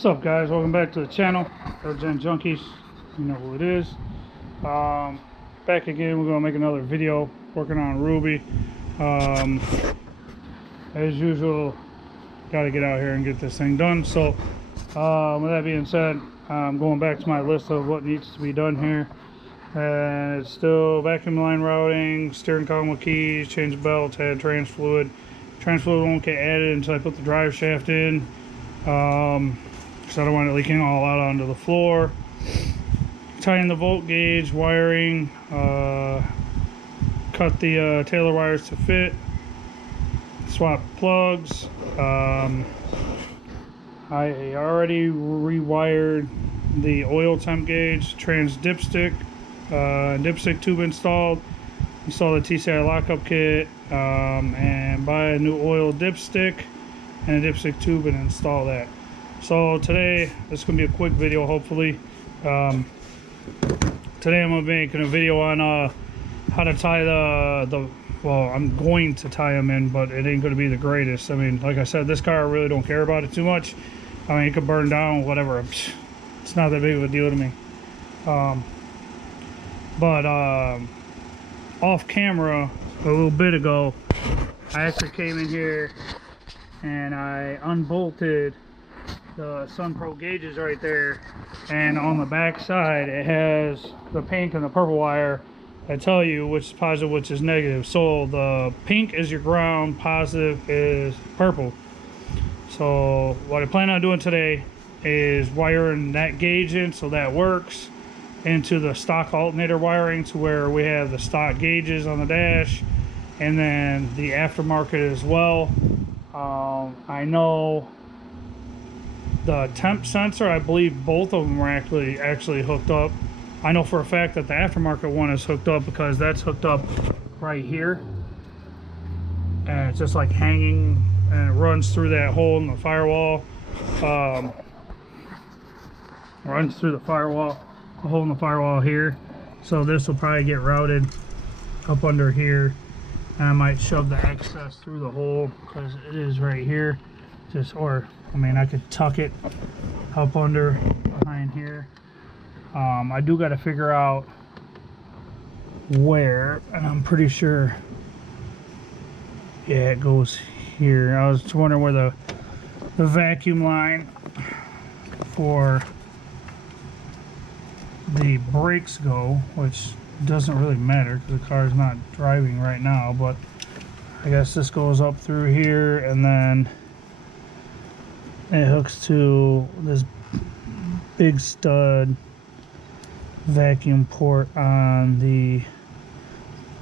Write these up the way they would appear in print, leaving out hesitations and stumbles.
What's up, guys? Welcome back to the channel. Gen Junkies, you know who it is. Back again. We're gonna make another video working on Ruby. As usual, got to get out here and get this thing done. So with that being said, I'm going back to my list of what needs to be done here, and it's still vacuum line routing, steering column with keys, change belts, add trans fluid. Trans fluid won't get added until I put the drive shaft in, because I don't want it leaking all out onto the floor. Tie in the volt gauge, wiring, cut the Taylor wires to fit, swap plugs. I already rewired the oil temp gauge, trans dipstick, dipstick tube installed, install the TCI lockup kit, and buy a new oil dipstick and a dipstick tube and install that. So today, this is going to be a quick video, hopefully. Today I'm going to be making a video on how to tie well, I'm going to tie them in, but it ain't going to be the greatest. I mean, like I said, this car, I really don't care about it too much. I mean, it could burn down, whatever. It's not that big of a deal to me. But off camera, a little bit ago, I actually came in here and I unbolted the Sun Pro gauges right there, and on the back side it has the pink and the purple wire that tell you which is positive, which is negative. So the pink is your ground, positive is purple. So what I plan on doing today is wiring that gauge in so that works into the stock alternator wiring, to where we have the stock gauges on the dash and then the aftermarket as well. I know the temp sensor, I believe both of them were actually hooked up. I know for a fact that the aftermarket one is hooked up because that's hooked up right here, and it's just like hanging, and it runs through that hole in the firewall. Runs through the firewall, the hole in the firewall here. So this will probably get routed up under here, and I might shove the excess through the hole because it is right here. Or I mean, I could tuck it up under behind here. I do got to figure out where, and I'm pretty sure, yeah, it goes here. I was wondering where the vacuum line for the brakes go, which doesn't really matter because the car is not driving right now, but I guess this goes up through here, and then it hooks to this big stud vacuum port on the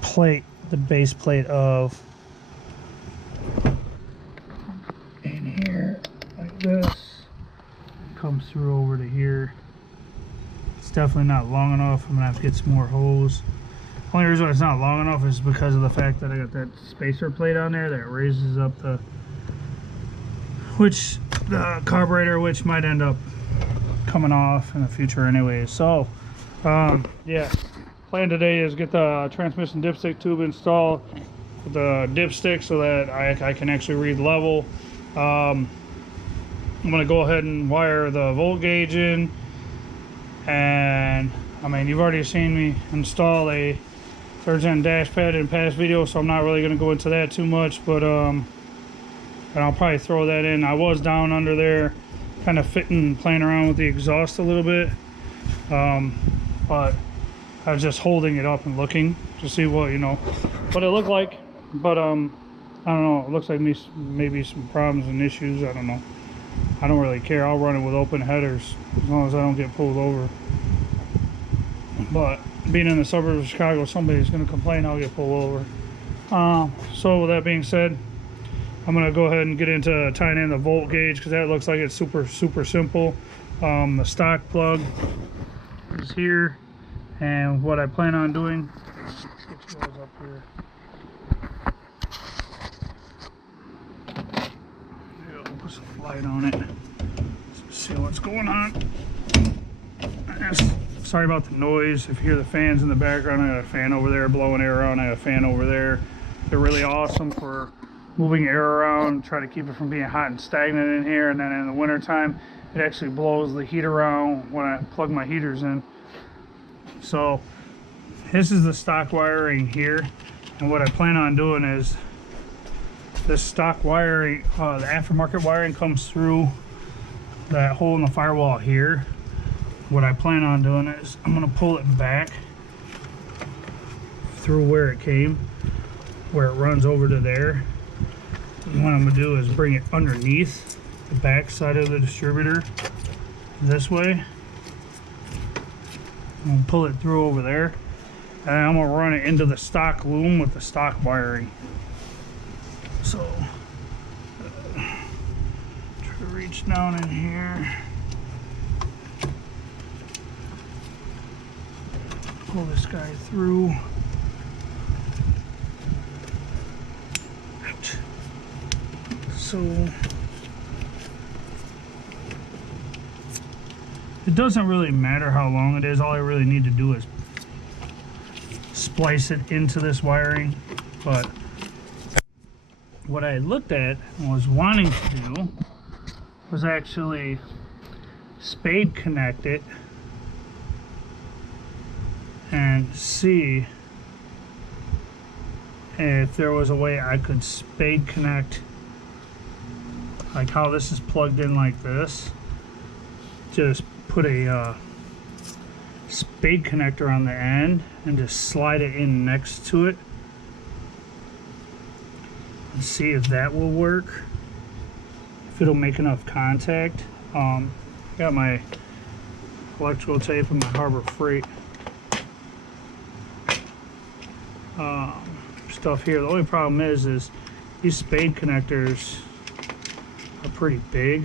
plate, the base plate of in here, like this. Comes through over to here. It's definitely not long enough. I'm gonna have to get some more hose. Only reason why it's not long enough is because of the fact that I got that spacer plate on there that raises up the carburetor, which might end up coming off in the future anyways. So yeah, plan today is get the transmission dipstick tube installed with the dipstick so that I can actually read level. I'm gonna go ahead and wire the volt gauge in, and I mean, you've already seen me install a third-gen dash pad in past videos, so I'm not really gonna go into that too much, but and I'll probably throw that in. I was down under there kind of playing around with the exhaust a little bit, but I was just holding it up and looking to see what it looked like. But I don't know, it looks like maybe some problems and issues. I don't know. I don't really care. I'll run it with open headers as long as I don't get pulled over. But being in the suburbs of Chicago, somebody's going to complain I'll get pulled over. So with that being said, I'm going to go ahead and get into tying in the volt gauge, because that looks like it's super simple. The stock plug is here, and what I plan on doing, let's get yours up here. Yeah, we'll put some light on it. Let's see what's going on. Sorry about the noise. If you hear the fans in the background, I got a fan over there blowing air around. I got a fan over there. They're really awesome for moving air around, try to keep it from being hot and stagnant in here. And then in the wintertime, it actually blows the heat around when I plug my heaters in. So this is the stock wiring here, and what I plan on doing is this stock wiring, the aftermarket wiring comes through that hole in the firewall here. What I plan on doing is I'm going to pull it back through where it came, where it runs over to there. And what I'm going to do is bring it underneath the back side of the distributor this way. I'm going to pull it through over there, and I'm going to run it into the stock loom with the stock wiring. So try to reach down in here, pull this guy through. Ouch. So it doesn't really matter how long it is. All I really need to do is splice it into this wiring. But what I looked at and was wanting to do was actually spade connect it and see if there was a way I could spade connect, like how this is plugged in like this. Just put a spade connector on the end and just slide it in next to it and see if that will work, if it'll make enough contact. Got my electrical tape and my Harbor Freight stuff here. The only problem is these spade connectors are pretty big,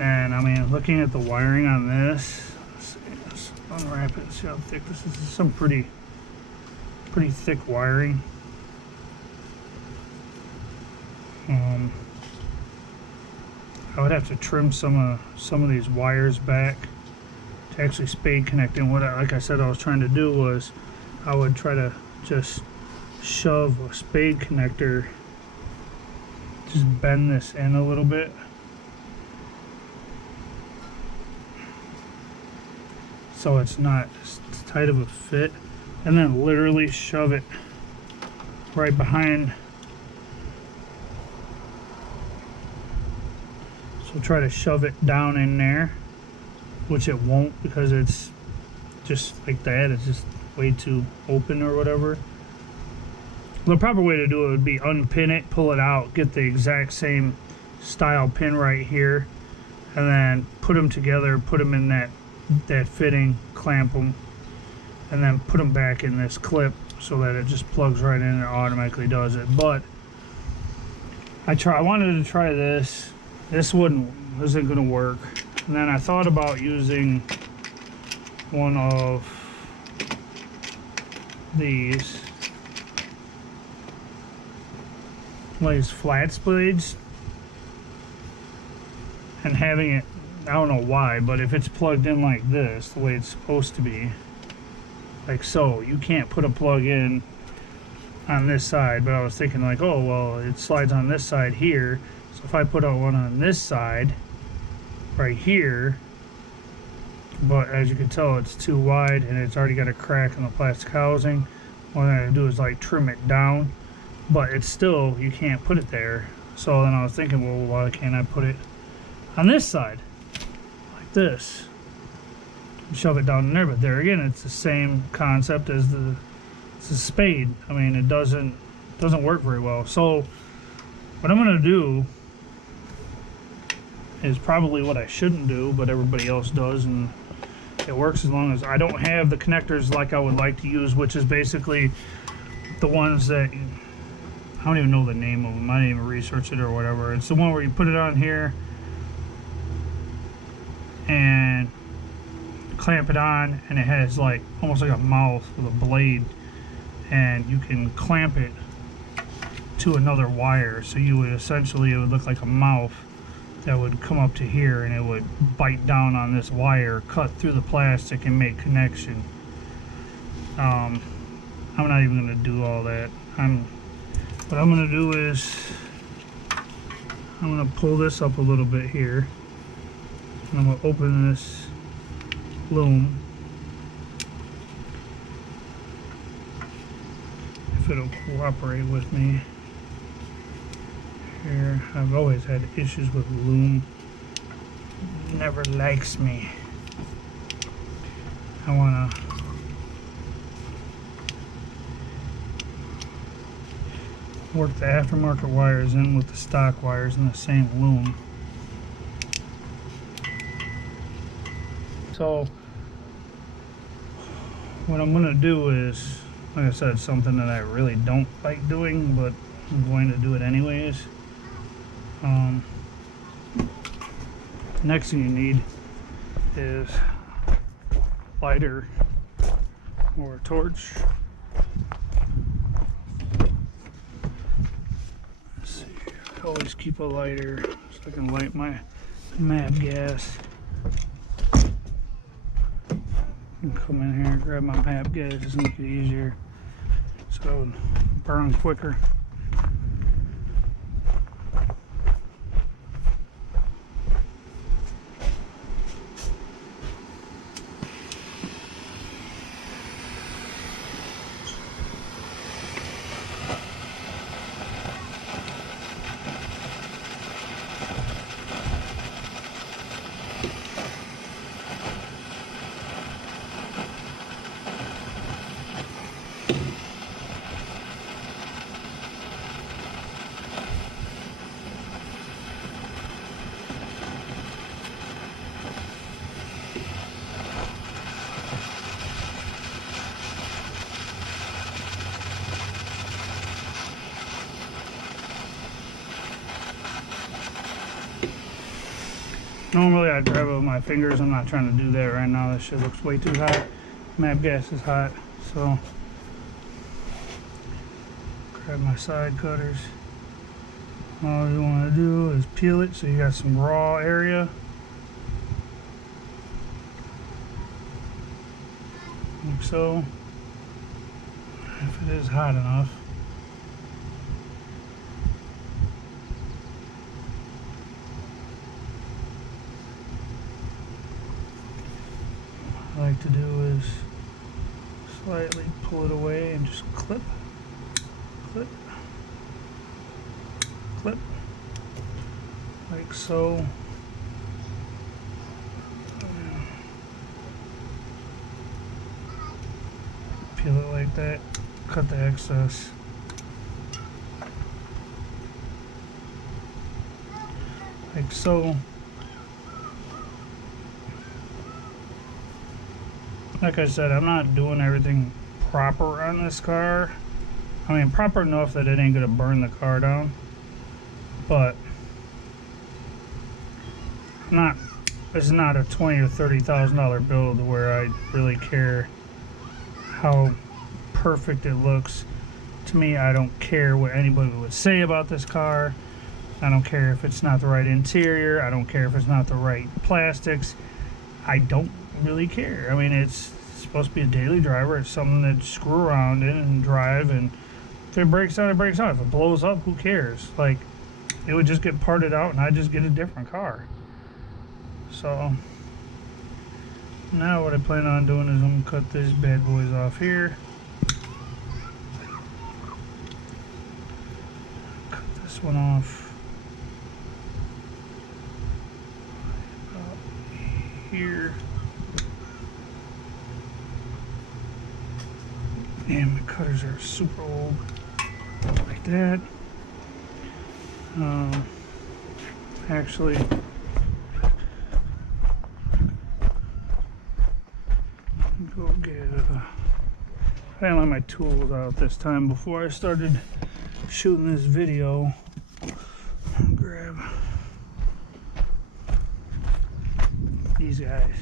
and I mean, looking at the wiring on this, let's unwrap it, see how thick this is. This is some pretty thick wiring. I would have to trim some of these wires back to actually spade connect in. Like I said, I was trying to do was I would try to just shove a spade connector, just bend this in a little bit so it's not as tight of a fit, and then literally shove it right behind. So try to shove it down in there, which it won't, because it's just like that. It's just way too open or whatever. The proper way to do it would be unpin it, pull it out, get the exact same style pin right here, and then put them together, put them in that fitting, clamp them, and then put them back in this clip so that it just plugs right in and automatically does it. But I wanted to try this. This isn't going to work. And then I thought about using one of these flat blades and having it, I don't know why, but if it's plugged in like this, the way it's supposed to be, like so, you can't put a plug in on this side. But I was thinking like, oh well, it slides on this side here, so if I put one on this side right here, but as you can tell, it's too wide and it's already got a crack in the plastic housing. What I'm going to do is like trim it down, but it's still, you can't put it there. So then I was thinking, well, why can't I put it on this side like this and shove it down in there? But there again, it's the same concept as it's a spade. I mean, it doesn't work very well. So what I'm going to do is probably what I shouldn't do, but everybody else does, and it works as long as I don't have the connectors like I would like to use, which is basically the ones that, I don't even know the name of them, I didn't even research it or whatever. It's the one where you put it on here and clamp it on, and it has like almost like a mouth with a blade, and you can clamp it to another wire. So you would essentially, it would look like a mouth that would come up to here, and it would bite down on this wire, cut through the plastic, and make connection. I'm not even going to do all that. What I'm going to do is I'm going to pull this up a little bit here, And I'm going to open this loom. If it'll cooperate with me. Here, I've always had issues with loom. It never likes me. I want to work the aftermarket wires in with the stock wires in the same loom. So what I'm going to do is, like I said, something that I really don't like doing, but I'm going to do it anyways. Next thing you need is lighter or a torch. Let's see, I always keep a lighter so I can light my map gas. Come in here and grab my map gas, just make it easier so it burns quicker. Normally I grab it with my fingers. I'm not trying to do that right now. This shit looks way too hot. Map gas is hot, so grab my side cutters. All you want to do is peel it so you got some raw area. Like so. If it is hot enough. What I like to do is slightly pull it away and just clip, clip, clip, like so. Peel it like that, cut the excess. Like so. Like I said, I'm not doing everything proper on this car. I mean, proper enough that it ain't gonna burn the car down. But this is not a $20,000 or $30,000 build where I really care how perfect it looks. To me, I don't care what anybody would say about this car. I don't care if it's not the right interior. I don't care if it's not the right plastics. I don't really care. I mean, it's supposed to be a daily driver. It's something that you screw around in and drive, and if it breaks out, it breaks out. If it blows up, who cares? Like, it would just get parted out and I'd just get a different car. So now what I plan on doing is I'm gonna cut these bad boys off here. Cut this one off about here. And my cutters are super old, like that. Actually, go get I didn't let my tools out this time before I started shooting this video. Grab these guys.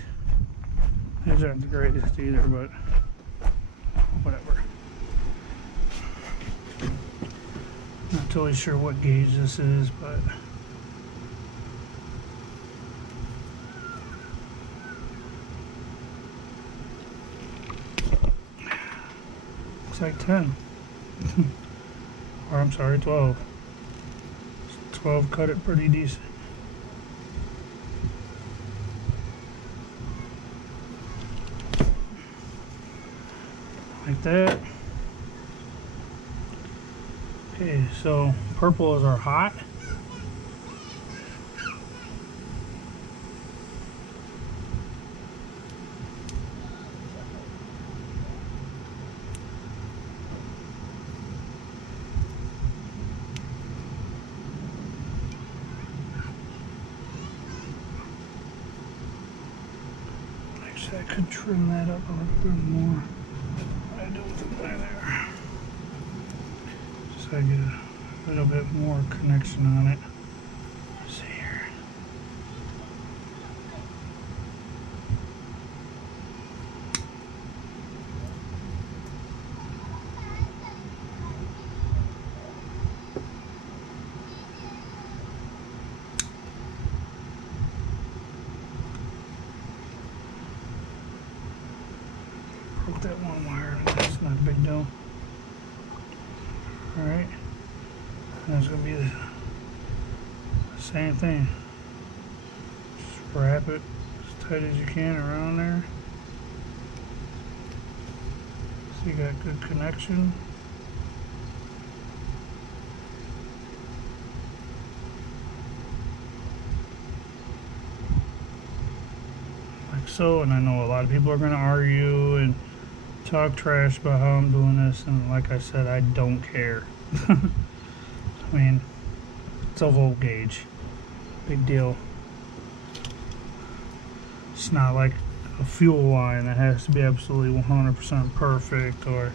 These aren't the greatest either, but whatever. Not totally sure what gauge this is, but looks like 10. Or I'm sorry, 12. 12 cut it pretty decent. like that. Okay, so purple is our hot. Actually, I could trim that up a little bit more. What I do with it by there. So I get a little bit more connection on it. Let's see here. Broke that one wire, that's not a big deal. Alright, that's going to be the same thing. Just wrap it as tight as you can around there. So you got good connection. Like so, and I know a lot of people are going to argue and talk trash about how I'm doing this, and like I said, I don't care. I mean, it's a volt gauge, big deal. It's not like a fuel line that has to be absolutely 100% perfect, or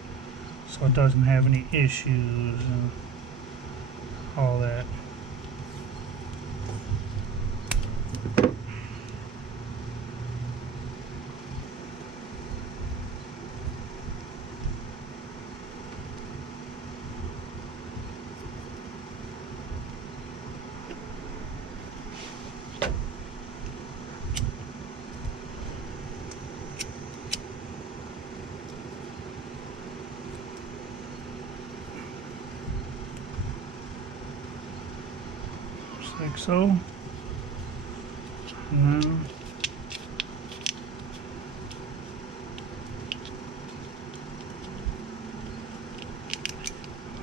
so it doesn't have any issues and all that. Like so, and then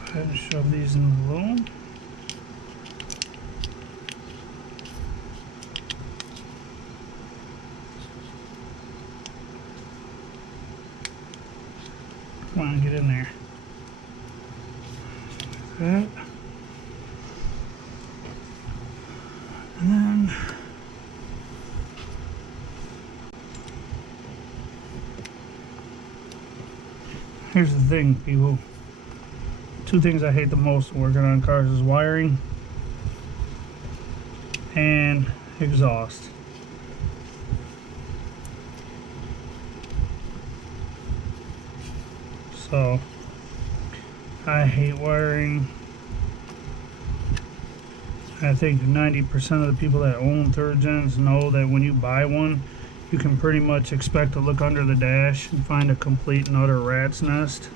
go ahead and shove these in the loom. Come on, get in there. Like that. And then here's the thing, people. Two things I hate the most working on cars is wiring and exhaust. So I hate wiring. I think 90% of the people that own third gens know that when you buy one, you can pretty much expect to look under the dash and find a complete and utter rat's nest,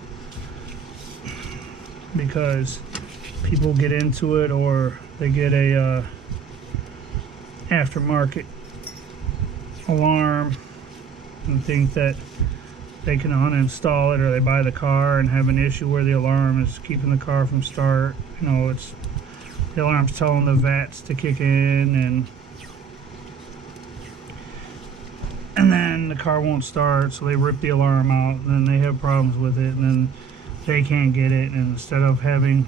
because people get into it, or they get a aftermarket alarm and think that they can uninstall it, or they buy the car and have an issue where the alarm is keeping the car from start. You know, it's the alarm's telling the VATs to kick in, and then the car won't start, so they rip the alarm out, and then they have problems with it, and then they can't get it, and instead of having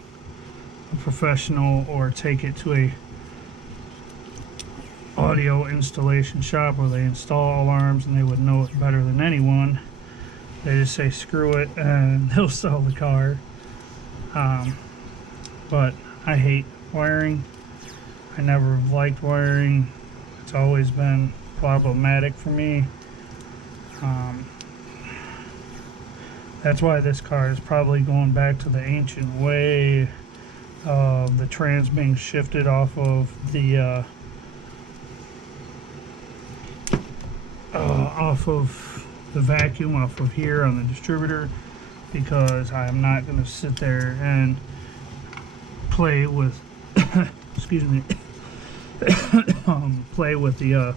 a professional or take it to a audio installation shop where they install alarms and they would know it better than anyone, they just say screw it and they'll sell the car. But I hate wiring. I never have liked wiring. It's always been problematic for me. That's why this car is probably going back to the ancient way of the trans being shifted off of the vacuum off of here on the distributor, because I'm not going to sit there and play with excuse me play with the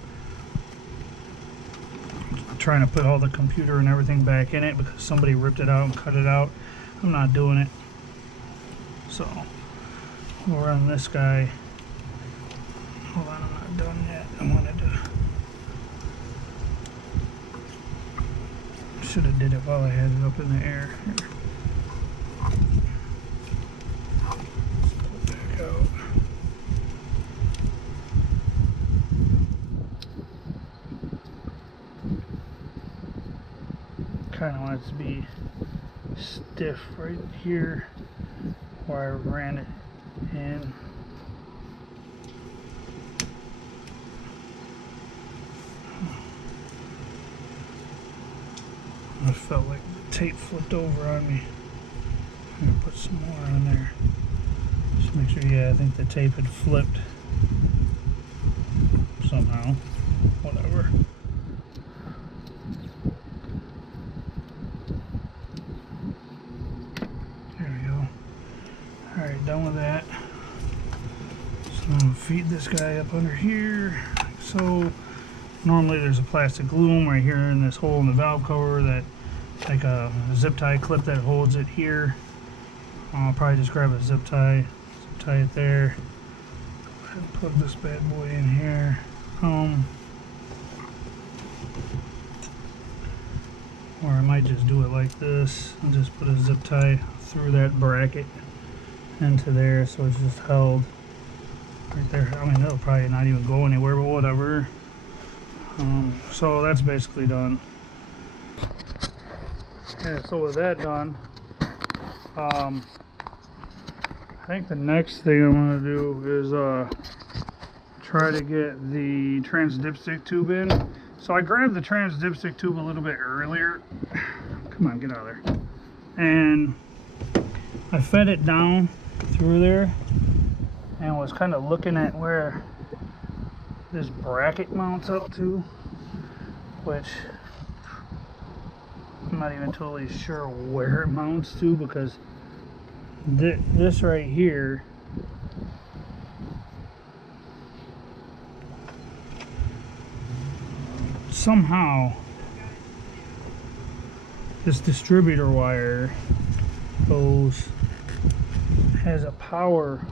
trying to put all the computer and everything back in it because somebody ripped it out and cut it out. I'm not doing it. So we'll run this guy. Hold on, I'm not done yet. I wanted to. Should have did it while I had it up in the air. Here. Pull it back out. Kind of wants to be stiff right here where I ran it in. I felt like the tape flipped over on me. I'm gonna put some more on there. Just make sure, yeah, I think the tape had flipped somehow. Whatever. There we go. Alright, done with that. So I'm gonna feed this guy up under here, like so. Normally there's a plastic loom right here in this hole in the valve cover that, like a zip tie clip that holds it here. I'll probably just grab a zip tie it there. Go ahead and plug this bad boy in here. Or I might just do it like this and just put a zip tie through that bracket into there so it's just held right there. I mean, it'll probably not even go anywhere, but whatever. So that's basically done. Yeah, so with that done, I think the next thing I'm going to do is try to get the trans dipstick tube in. So I grabbed the trans dipstick tube a little bit earlier. Come on, get out of there. And I fed it down through there and was kind of looking at where this bracket mounts up to, which I'm not even totally sure where it mounts to, because this right here somehow, this distributor wire has a power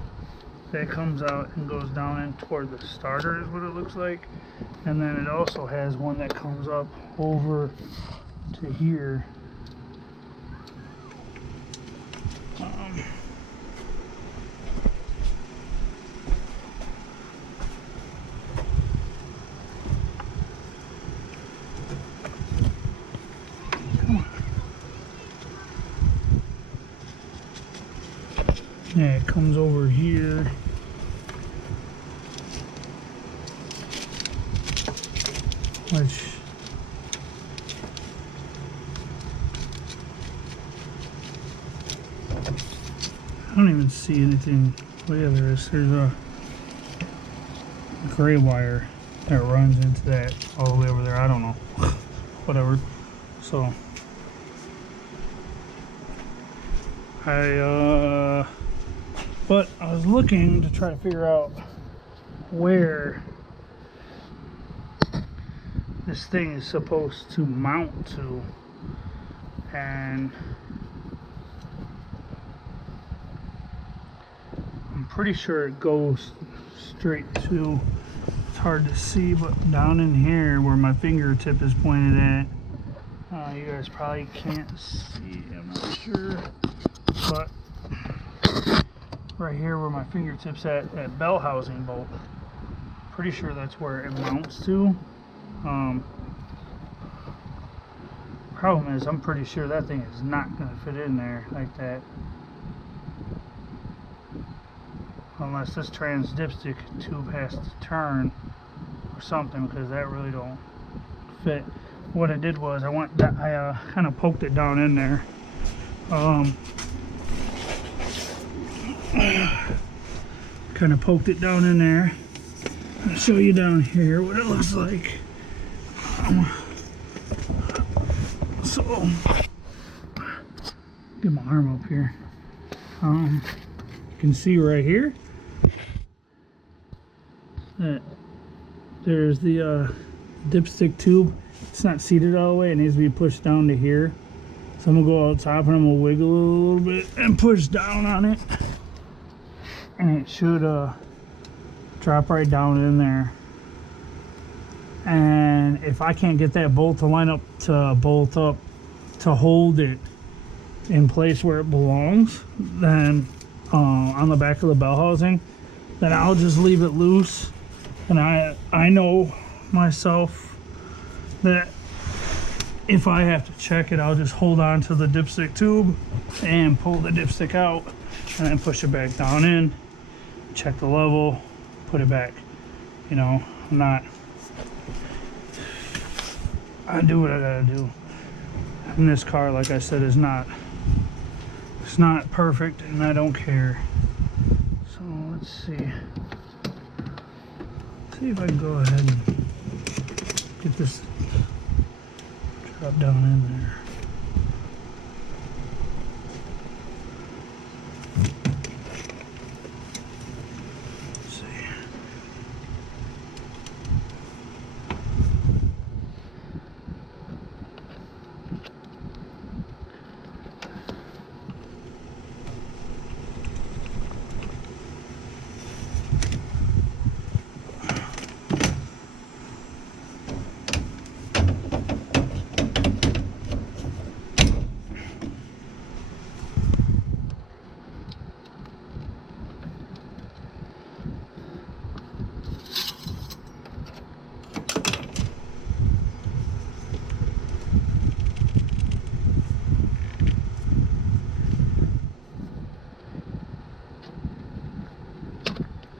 that comes out and goes down in toward the starter is what it looks like, and then it also has one that comes up over to here. Come on. Yeah, it comes over here. Which I don't even see anything. Oh yeah, there is. There's a gray wire that runs into that all the way over there. I don't know. Whatever. So but I was looking to try to figure out where this thing is supposed to mount to, and I'm pretty sure it goes straight to, it's hard to see, but down in here where my fingertip is pointed at, you guys probably can't see, I'm not sure, but right here where my fingertip's at, that bell housing bolt, pretty sure that's where it mounts to. Problem is, I'm pretty sure that thing is not going to fit in there like that, unless this trans dipstick tube has to turn or something, because that really don't fit. What I did was I kind of poked it down in there. Kind of poked it down in there. I'll show you down here what it looks like. So, get my arm up here. You can see right here that there's the dipstick tube, it's not seated all the way. It needs to be pushed down to here. So I'm gonna go out top and I'm gonna wiggle it a little bit and push down on it, and it should drop right down in there. And if I can't get that bolt to line up to bolt up to hold it in place where it belongs, then on the back of the bell housing, then I'll just leave it loose. And I know myself that if I have to check it, I'll just hold on to the dipstick tube and pull the dipstick out and then push it back down in, check the level, put it back. You know, I do what I gotta do. And this car, like I said, it's not perfect, and I don't care. So let's see if I can go ahead and get this drop down in there. Let's see.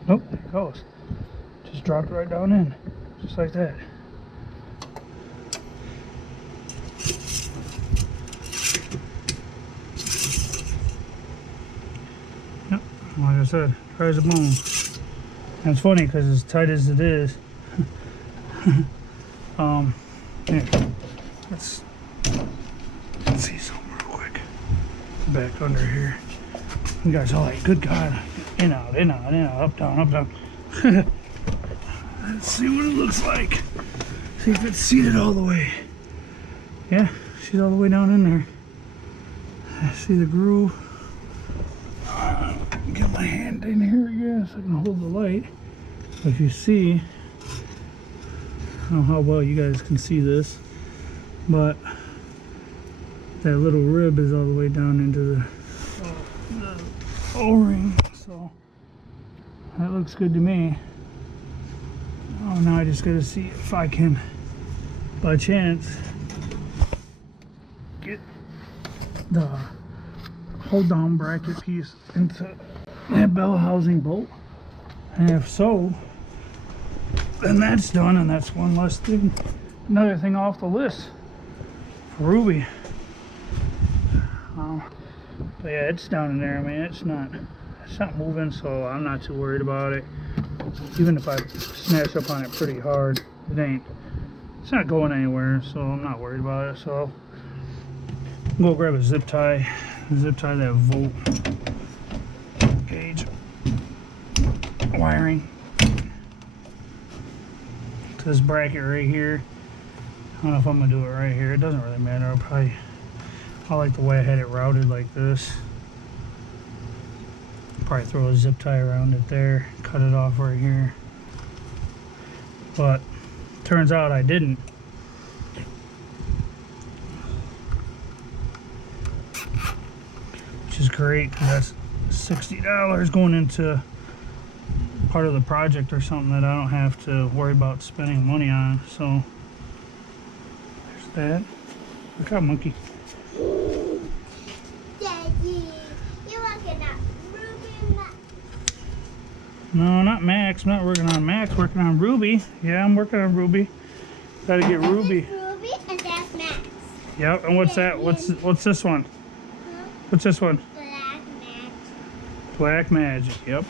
Oh, there it goes. Just dropped right down in, just like that. Yep, like I said, dry as a bone. And it's funny because as tight as it is, here, let's see something real quick. Back under here. You guys are like, good God. In, out, in, out, in, out, up, down, up, down. Let's see what it looks like. See if it's seated all the way. Yeah, she's all the way down in there. I see the groove. Get my hand in here again so I can hold the light. If you see, I don't know how well you guys can see this, but that little rib is all the way down into the O-ring. So that looks good to me. Oh, now I just gotta see if I can, by chance, get the hold down bracket piece into that bell housing bolt. And if so, then that's done, and that's one less thing, another thing off the list for Ruby. But yeah, it's down in there. I mean, it's not moving, so I'm not too worried about it. Even if I smash up on it pretty hard, it's not going anywhere, so I'm not worried about it. So I'm gonna grab a zip tie that volt gauge wiring to this bracket right here. I don't know if I'm gonna do it right here. It doesn't really matter. I like the way I had it routed like this. Probably throw a zip tie around it there, cut it off right here. But turns out I didn't. Which is great, because that's $60 going into part of the project or something that I don't have to worry about spending money on. So there's that. Look out, monkey. Daddy, you're working on Ruby. No, not Max. I'm not working on Max. Working on Ruby. Yeah, I'm working on Ruby. Gotta get Ruby. Ruby and that's Max. Yep. And what's that? What's this one? What's this one? Black Max. Black Magic. Yep.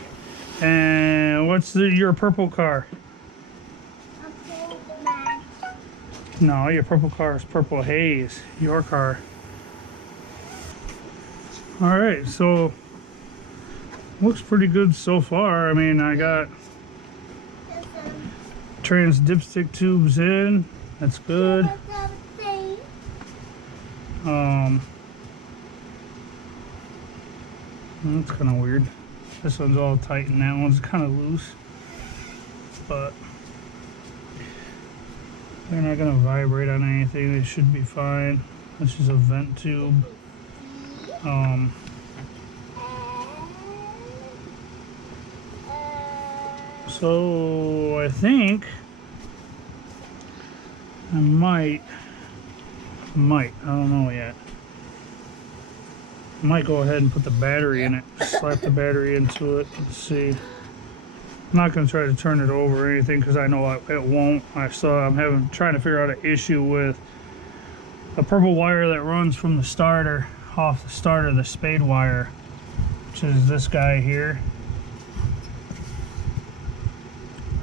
And what's your purple car? Purple Max. No, your purple car is Purple Haze. Your car. All right. So looks pretty good so far. I mean, I got trans dipstick tubes in. That's good. That's kind of weird. This one's all tight and that one's kind of loose. But they're not going to vibrate on anything. They should be fine. This is a vent tube. So I think I might, I don't know yet. I might go ahead and put the battery in it. Slap the battery into it. Let's see. I'm not going to try to turn it over or anything because I know it won't. I'm trying to figure out an issue with a purple wire that runs from the starter, off the starter, the spade wire, which is this guy here.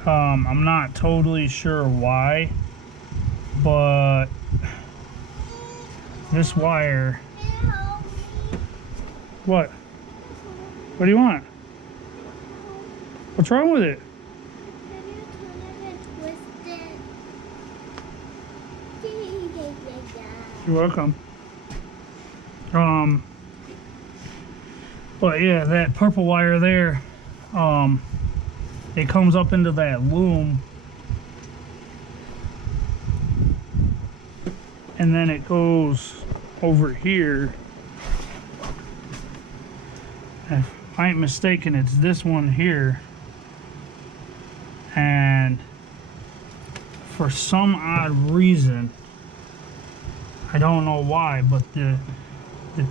I'm not totally sure why, but this wire. What? What do you want? What's wrong with it? You're welcome. But yeah, that purple wire there, it comes up into that loom, and then it goes over here. If I ain't mistaken, it's this one here, and for some odd reason, I don't know why, but the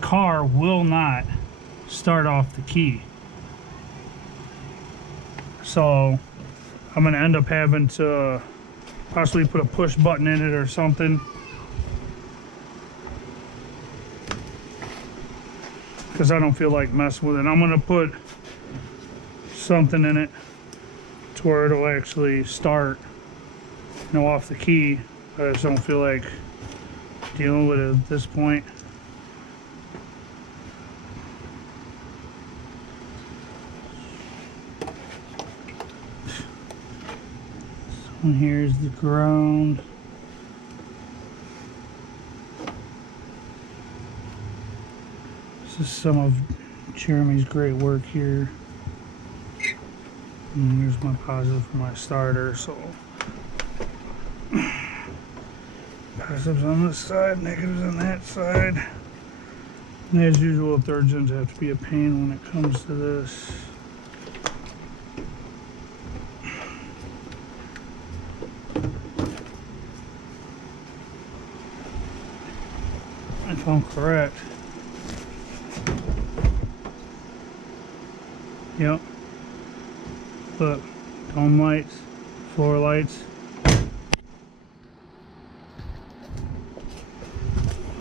car will not start off the key. So I'm gonna end up having to possibly put a push button in it or something, because I don't feel like messing with it. I'm gonna put something in it to where it'll actually start, off the key. I just don't feel like dealing with it at this point. And here's the ground. This is some of Jeremy's great work here. And here's my positive for my starter. So positives on this side, negatives on that side. And as usual, third gens have to be a pain when it comes to this. If I'm correct. Yep. Look, dome lights, floor lights.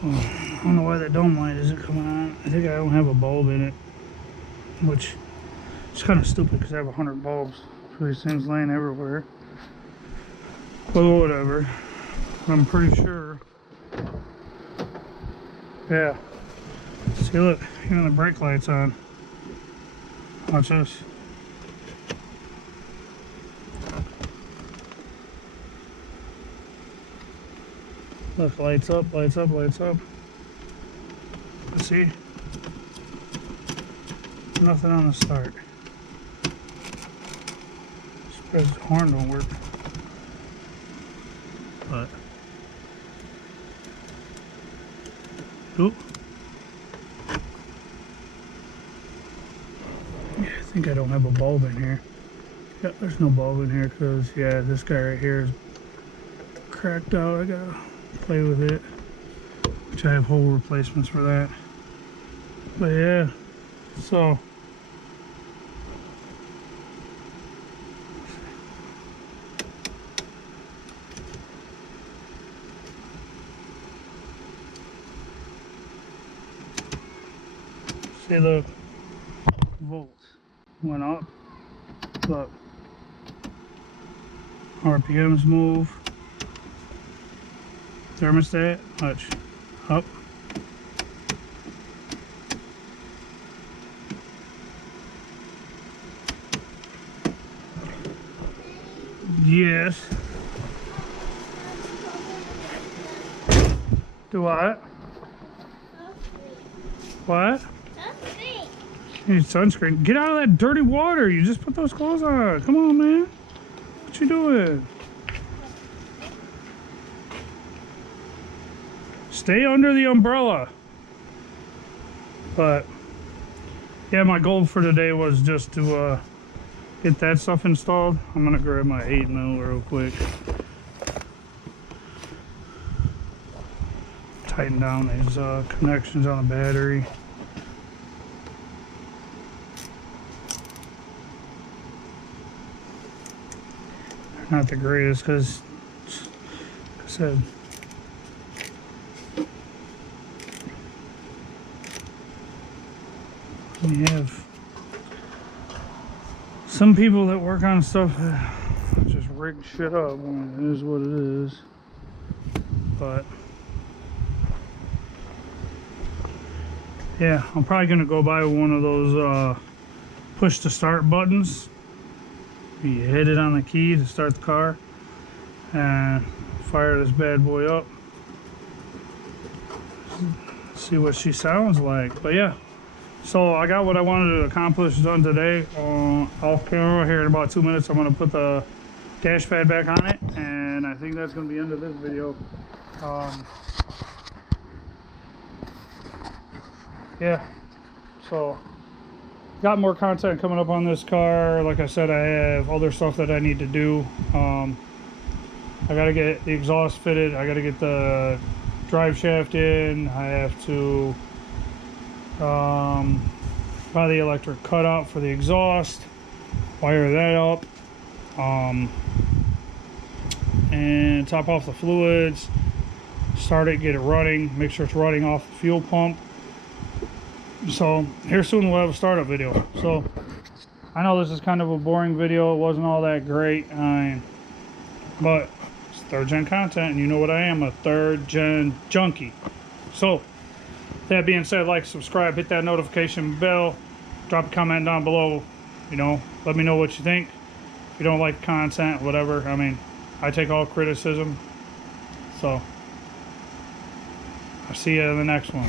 I don't know why that dome light isn't coming on. I think I don't have a bulb in it, which is kind of stupid because I have 100 bulbs for these things laying everywhere. But whatever. I'm pretty sure. Yeah. See, look, even the brake light's on. Watch this. Look, lights up, lights up, lights up. See? Nothing on the start. Surprised the horn don't work. But oop. Yeah, I think I don't have a bulb in here. Yep, there's no bulb in here because, yeah, this guy right here is cracked out. I gotta play with it, which I have hole replacements for that. But yeah, so see the volts went up. Look, RPMs move. Thermostat, watch, up. Yes. Do what? What? Sunscreen. You need sunscreen. Get out of that dirty water. You just put those clothes on. Come on, man. What you doing? Stay under the umbrella. But yeah, my goal for today was just to get that stuff installed. I'm gonna grab my 8mm real quick. Tighten down these connections on the battery. They're not the greatest because, like I said, you have some people that work on stuff that just rig shit up. It is what it is. But yeah, I'm probably gonna go buy one of those push to start buttons. You hit it on the key to start the car and fire this bad boy up. See what she sounds like. But yeah, so I got what I wanted to accomplish done today. Off camera here in about 2 minutes, I'm gonna put the dash pad back on it, and I think that's gonna be the end of this video. Yeah, so got more content coming up on this car. Like I said, I have other stuff that I need to do. I gotta get the exhaust fitted, I gotta get the drive shaft in, I have to buy the electric cutout for the exhaust, wire that up, and top off the fluids, start it, get it running, make sure it's running off the fuel pump. So here soon we'll have a startup video. So I know this is kind of a boring video, it wasn't all that great, but it's third gen content, and you know what I am, a third gen junkie. So that being said, like, subscribe, hit that notification bell, drop a comment down below, you know, let me know what you think. If you don't like content, whatever, I mean, I take all criticism. So I'll see you in the next one.